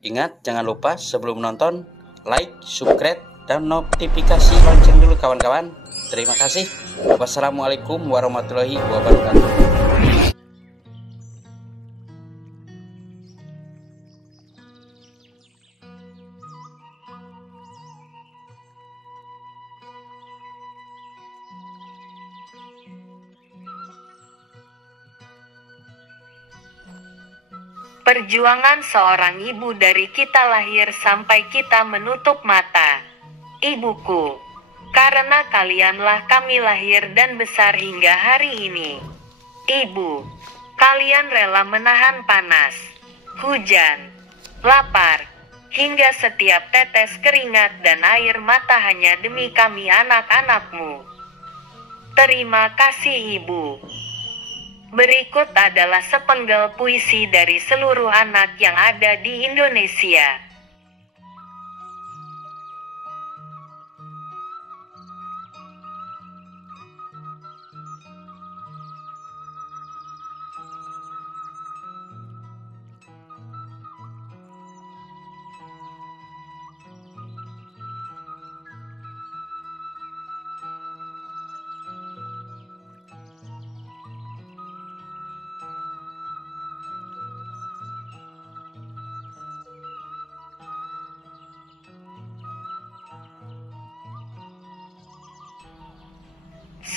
Ingat, jangan lupa sebelum nonton, like, subscribe, dan notifikasi lonceng dulu kawan-kawan. Terima kasih. Wassalamualaikum warahmatullahi wabarakatuh. Perjuangan seorang ibu dari kita lahir sampai kita menutup mata. Ibuku, karena kalianlah kami lahir dan besar hingga hari ini. Ibu, kalian rela menahan panas, hujan, lapar, hingga setiap tetes keringat dan air mata hanya demi kami anak-anakmu. Terima kasih Ibu. Berikut adalah sepenggal puisi dari seluruh anak yang ada di Indonesia.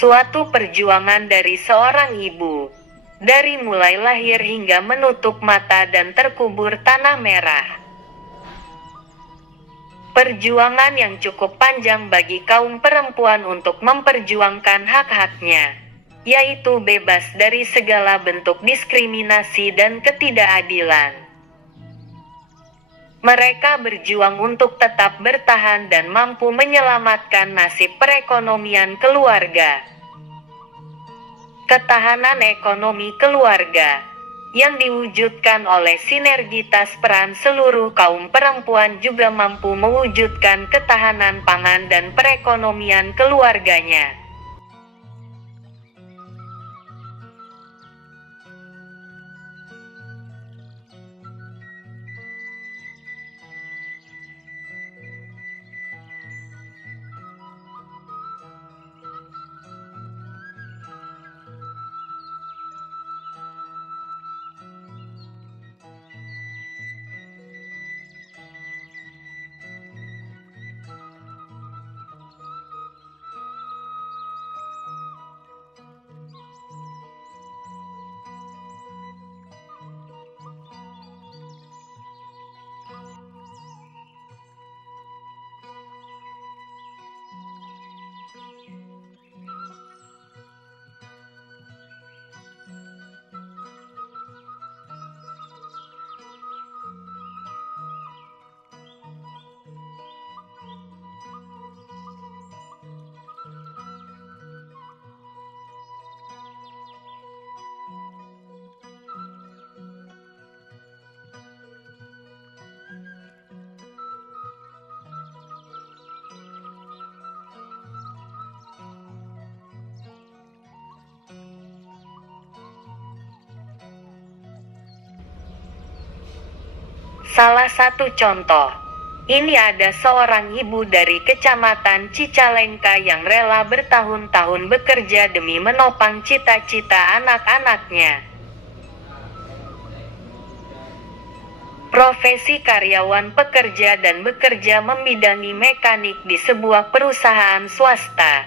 Suatu perjuangan dari seorang ibu, dari mulai lahir hingga menutup mata dan terkubur tanah merah. Perjuangan yang cukup panjang bagi kaum perempuan untuk memperjuangkan hak-haknya, yaitu bebas dari segala bentuk diskriminasi dan ketidakadilan. Mereka berjuang untuk tetap bertahan dan mampu menyelamatkan nasib perekonomian keluarga. Ketahanan ekonomi keluarga, yang diwujudkan oleh sinergitas peran seluruh kaum perempuan juga mampu mewujudkan ketahanan pangan dan perekonomian keluarganya. Salah satu contoh, ini ada seorang ibu dari Kecamatan Cicalengka yang rela bertahun-tahun bekerja demi menopang cita-cita anak-anaknya. Profesi karyawan pekerja dan bekerja membidangi mekanik di sebuah perusahaan swasta,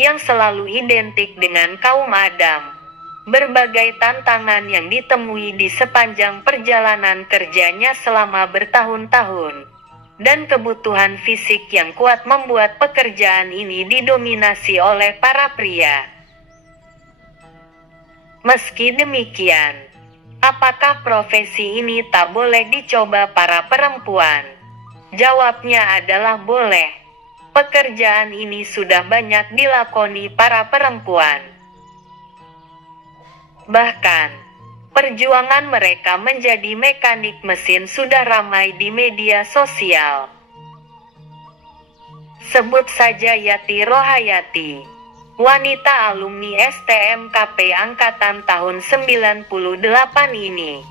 yang selalu identik dengan kaum Adam. Berbagai tantangan yang ditemui di sepanjang perjalanan kerjanya selama bertahun-tahun, dan kebutuhan fisik yang kuat membuat pekerjaan ini didominasi oleh para pria. Meski demikian, apakah profesi ini tak boleh dicoba para perempuan? Jawabnya adalah boleh. Pekerjaan ini sudah banyak dilakoni para perempuan. Bahkan, perjuangan mereka menjadi mekanik mesin sudah ramai di media sosial. Sebut saja Yati Rohayati, wanita alumni STMKP angkatan tahun 98 ini.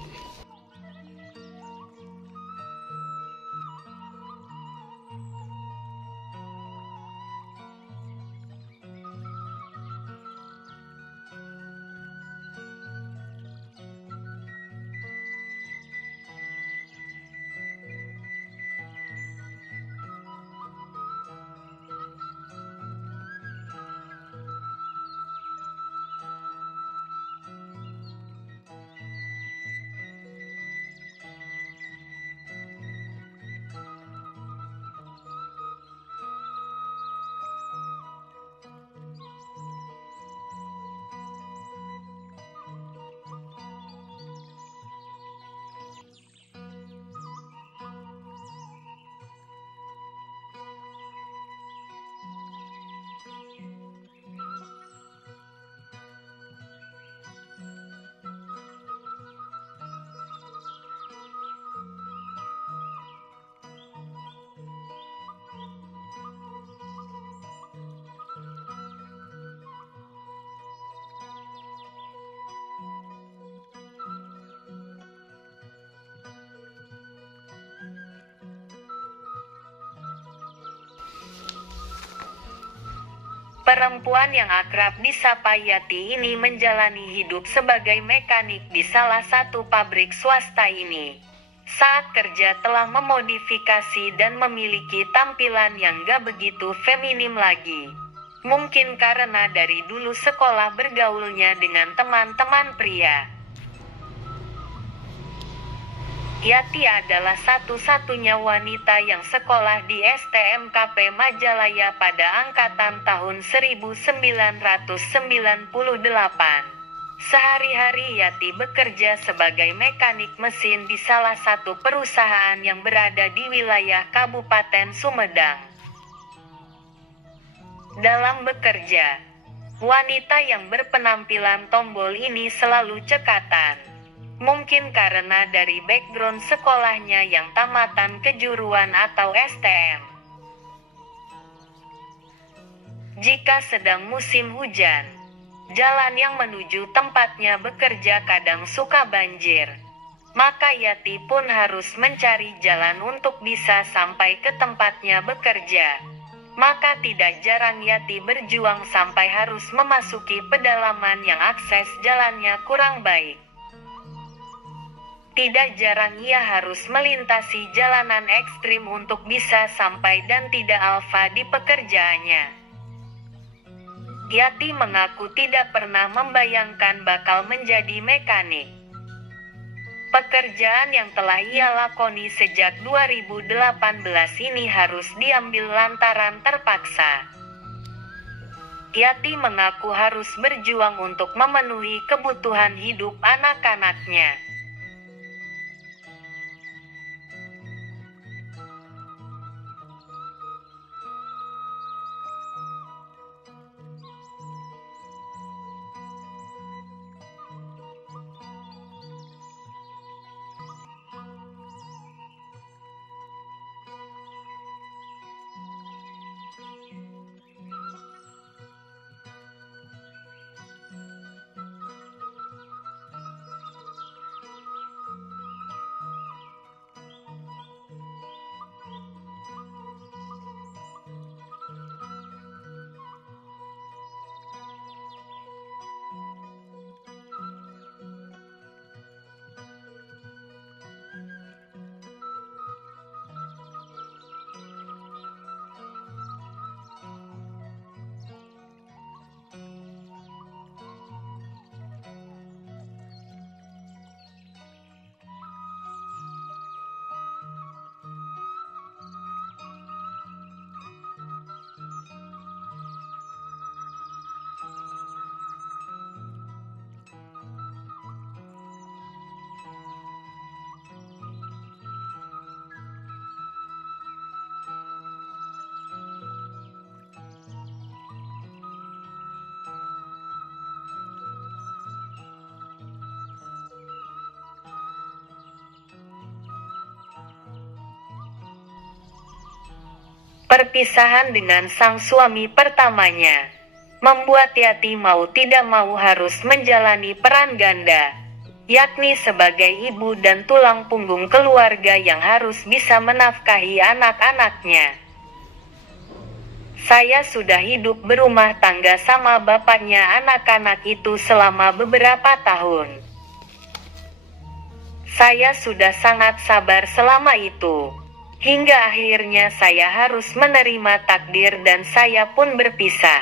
Perempuan yang akrab disapa Yati ini menjalani hidup sebagai mekanik di salah satu pabrik swasta ini. Saat kerja telah memodifikasi dan memiliki tampilan yang gak begitu feminim lagi. Mungkin karena dari dulu sekolah bergaulnya dengan teman-teman pria. Yati adalah satu-satunya wanita yang sekolah di STMKP Majalaya pada angkatan tahun 1998. Sehari-hari Yati bekerja sebagai mekanik mesin di salah satu perusahaan yang berada di wilayah Kabupaten Sumedang. Dalam bekerja, wanita yang berpenampilan tombol ini selalu cekatan. Mungkin karena dari background sekolahnya yang tamatan kejuruan atau STM. Jika sedang musim hujan, jalan yang menuju tempatnya bekerja kadang suka banjir. Maka Yati pun harus mencari jalan untuk bisa sampai ke tempatnya bekerja. Maka tidak jarang Yati berjuang sampai harus memasuki pedalaman yang akses jalannya kurang baik. Tidak jarang ia harus melintasi jalanan ekstrim untuk bisa sampai dan tidak alfa di pekerjaannya. Yati mengaku tidak pernah membayangkan bakal menjadi mekanik. Pekerjaan yang telah ia lakoni sejak 2018 ini harus diambil lantaran terpaksa. Yati mengaku harus berjuang untuk memenuhi kebutuhan hidup anak-anaknya. Perpisahan dengan sang suami pertamanya membuat Yati mau tidak mau harus menjalani peran ganda, yakni sebagai ibu dan tulang punggung keluarga yang harus bisa menafkahi anak-anaknya. Saya sudah hidup berumah tangga sama bapaknya anak-anak itu selama beberapa tahun. Saya sudah sangat sabar selama itu. Hingga akhirnya saya harus menerima takdir dan saya pun berpisah.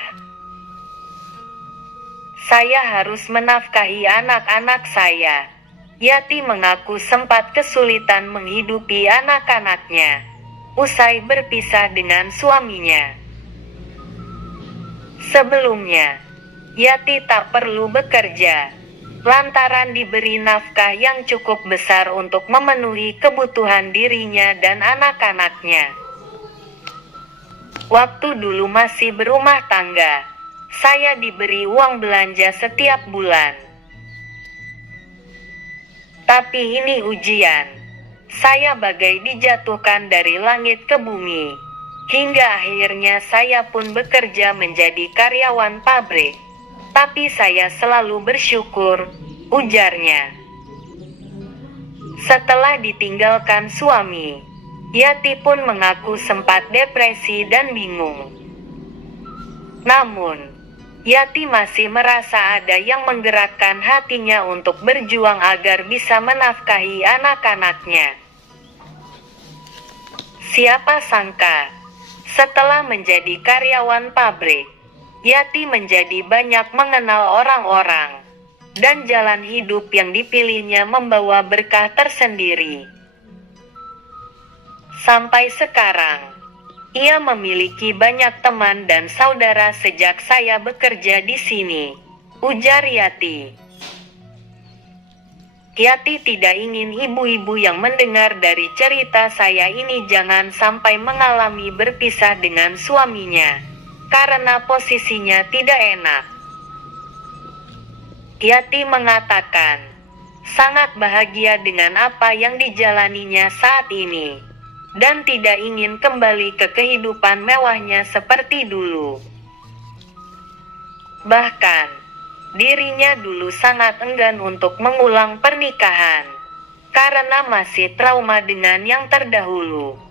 Saya harus menafkahi anak-anak saya. Yati mengaku sempat kesulitan menghidupi anak-anaknya usai berpisah dengan suaminya. Sebelumnya, Yati tak perlu bekerja lantaran diberi nafkah yang cukup besar untuk memenuhi kebutuhan dirinya dan anak-anaknya. Waktu dulu masih berumah tangga, saya diberi uang belanja setiap bulan. Tapi ini ujian. Saya bagai dijatuhkan dari langit ke bumi. Hingga akhirnya saya pun bekerja menjadi karyawan pabrik. Tapi saya selalu bersyukur, ujarnya. Setelah ditinggalkan suami, Yati pun mengaku sempat depresi dan bingung. Namun, Yati masih merasa ada yang menggerakkan hatinya untuk berjuang agar bisa menafkahi anak-anaknya. Siapa sangka, setelah menjadi karyawan pabrik, Yati menjadi banyak mengenal orang-orang, dan jalan hidup yang dipilihnya membawa berkah tersendiri. Sampai sekarang, ia memiliki banyak teman dan saudara sejak saya bekerja di sini, ujar Yati. Yati tidak ingin ibu-ibu yang mendengar dari cerita saya ini jangan sampai mengalami berpisah dengan suaminya, karena posisinya tidak enak. Yati mengatakan, sangat bahagia dengan apa yang dijalaninya saat ini, dan tidak ingin kembali ke kehidupan mewahnya seperti dulu. Bahkan, dirinya dulu sangat enggan untuk mengulang pernikahan, karena masih trauma dengan yang terdahulu.